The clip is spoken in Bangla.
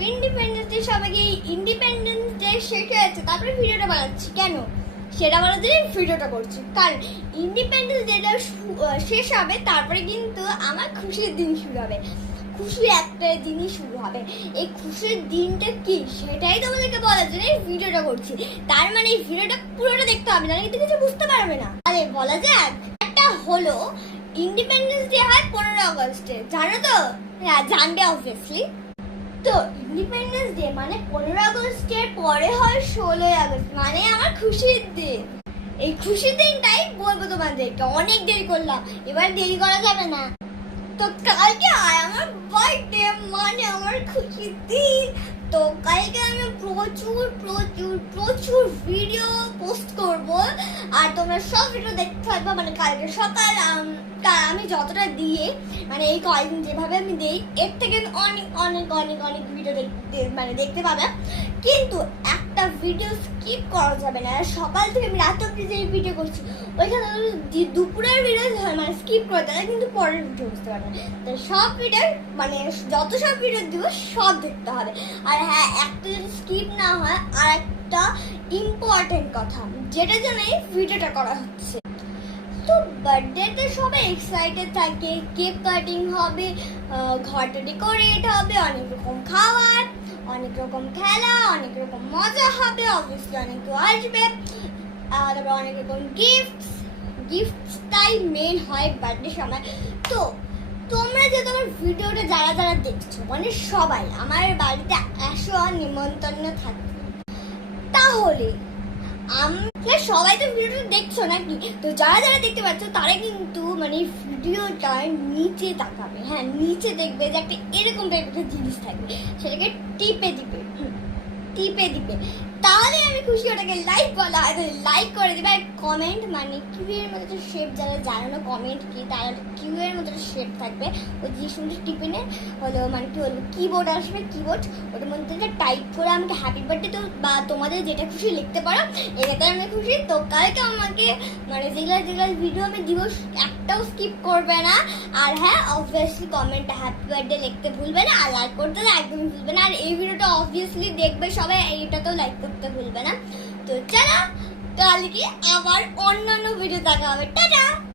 হ্যাপি ইন্ডিপেন্ডেন্স ডে সবাইকে। ইন্ডিপেন্ডেন্স ডে শেষ হয়েছে, তারপরে ভিডিওটা বানাচ্ছি কেন সেটা বলার জন্য ভিডিওটা করছি। কারণ ইন্ডিপেন্ডেন্স ডেটা শেষ হবে, তারপরে কিন্তু আমার খুশির দিন শুরু হবে। খুশি একটা জিনিস শুরু হবে। এই খুশির দিনটা কি সেটাই তোমাদেরকে বলার জন্য এই ভিডিওটা করছি। তার মানে এই ভিডিওটা পুরোটা দেখতে হবে, না কিন্তু কিছু বুঝতে পারবে না। তাহলে বলা যাক, একটা হলো ইন্ডিপেন্ডেন্স ডে হয় 15 আগস্টে, জানো তো? হ্যাঁ, জানবে অবভিয়াসলি। তো ইন্ডিপেন্ডেন্স ডে মানে 15 আগস্টের পরে হয় 16 আগস্ট, মানে আমার খুশির দিন। এই খুশির দিনটাই বলবো তোমাদেরকে। অনেক দেরি করলাম, এবার দেরি করা যাবে না। তো কালকে আমার বার্থডে, মানে আমার খুশির দিন। তো কালকে আমি প্রচুর প্রচুর প্রচুর ভিডিও পোস্ট করব, আর তোমরা সব ভিডিও দেখতে থাকবে। মানে কালকে সকাল আমি যতটা দিয়ে, মানে এই কয়েকদিন যেভাবে আমি দিই, এর থেকে অনেক অনেক অনেক অনেক ভিডিও দেখতে পাবে। কিন্তু একটা ভিডিও স্কিপ করা যাবে না। সকাল থেকে আমি রাত অব্দি যে ভিডিও করছি, ওইখানে দুপুরের ভিডিও মানে স্কিপ করে দেয়, কিন্তু পরের ভিডিও বুঝতে পারবে না। তো সব ভিডিও মানে যত সব ভিডিও দিব সব দেখতে হবে। আর হ্যাঁ, একটা যদি স্কিপ না হয়, আর একটা ইম্পর্টেন্ট কথা যেটার জন্য এই ভিডিওটা করা হচ্ছে। তো বার্থডেতে সবাই এক্সাইটেড থাকে, কেক কাটিং হবে, ঘরটা ডেকোরেট হবে, অনেক রকম খাবার, অনেক রকম খেলা, অনেক রকম মজা হবে, অবভিয়াসলি অনেক কেউ আসবে, তারপর অনেক রকম গিফটসটাই মেন হয় বার্থডে সময়। তো তোমরা যে তোমার ভিডিওটা যারা যারা দেখছো, মানে সবাই আমার বাড়িতে আসো, নিমন্ত্রণ থাকবে। তাহলে আমরা সবাই তো ভিডিওটা দেখছো নাকি? তো যারা যারা দেখতে পাচ্ছ তারা কিন্তু মানে ভিডিওটা নিচে তাকাবে। হ্যাঁ, নিচে দেখবে যে একটা এরকম টাইপের জিনিস থাকবে, সেটাকে টিপে দিবে। তাহলে আমি খুশি। ওটাকে লাইক বলা হয়, লাইক করে দিবে। আর কমেন্ট, মানে কিউ এর মতো শেপ, যারা জানো না কমেন্ট কি, তারা কিউ এর মতো শেপ থাকবে, ওই জিনিসটা টিপিনে হলো মানে কি বলবো, কিবোর্ড আসবে, কিবোর্ড ওটার মধ্যে টাইপ করে আমাকে হ্যাপি বার্থডে তো বা তোমাদের যেটা খুশি লিখতে পারো, এটাতে আমি খুশি। তো কালকে আমাকে মানে যেগুলো ভিডিও আমি দিব একটাও স্কিপ করবে না। আর হ্যাঁ, অবভিয়াসলি কমেন্টে হ্যাপি বার্থডে লিখতে ভুলবে না, আর লাইক করতে একদমই ভুলবে না। আর এই ভিডিওটা অবভিয়াসলি দেখবে সবাই, এইটাতেও লাইক করতে ভুলবে না। তো চলো, কালকে আবার অন্যান্য ভিডিও দেখা হবে। টাটা।